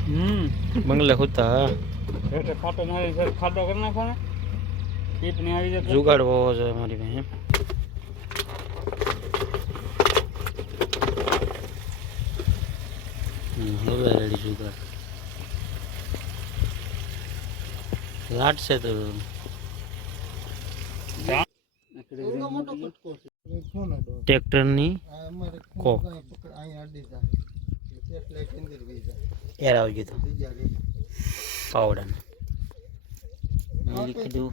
બંગલે હોતા એટલે ખાટો મારી સર ખાટો કરી નાખો ને ટીપણી આવી જાય જુગાડ હોવો જોઈએ મારી પાસે હવે રેડી જુગાડ લાટ છે તો ટ્રેક્ટરની કોક એર આવી ગયું પાવડા કીધું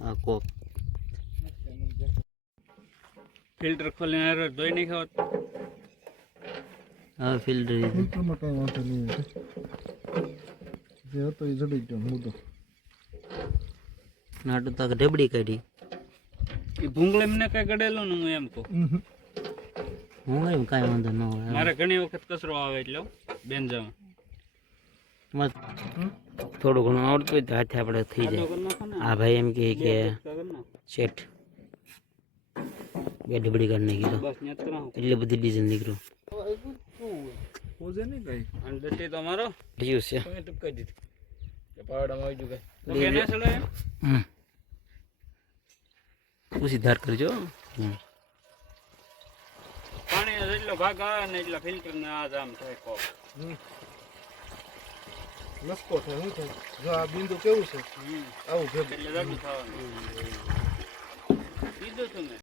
આ કોક ફિલ્ટર ખોલીને ધોઈ નહીં ખાવ હા ફિલ્ટર ફિલ્ટરમાં કઈ વાંધો નહીં જે હતો એ જડી ગયો મુદ્દો નાટું તક ઢેબડી કાઢી એ ભૂંગળે મને કઈ ગડેલો ને હું એમ કહું હું એમ કાંઈ વાંધો ન હોય મારે ઘણી વખત કચરો આવે એટલે બેન્જામાં થોડું ઘણું આવડતું હોય તો હાથે આપણે થઈ જાય આ ભાઈ એમ કે શેઠ બે ઢબડી કાઢી નાખી તો એટલી બધી ડિઝાઇન નીકળ્યું પોઝે નહીં કઈ અને ડટી તો મારો રહ્યું છે તમે ટપકાઈ દીધું કે પાવડામાં આવી ગયું તો કે ના ચડે ઉસી ધાર કરજો પાણી જેટલો ભાગ આવે ને એટલા ફિલ્ટર ને આ જામ થાય કોક નસકો થાય શું થાય જો આ બિંદુ કેવું છે આવું ભેગું એટલે જાડું થવાનું કીધું તું ને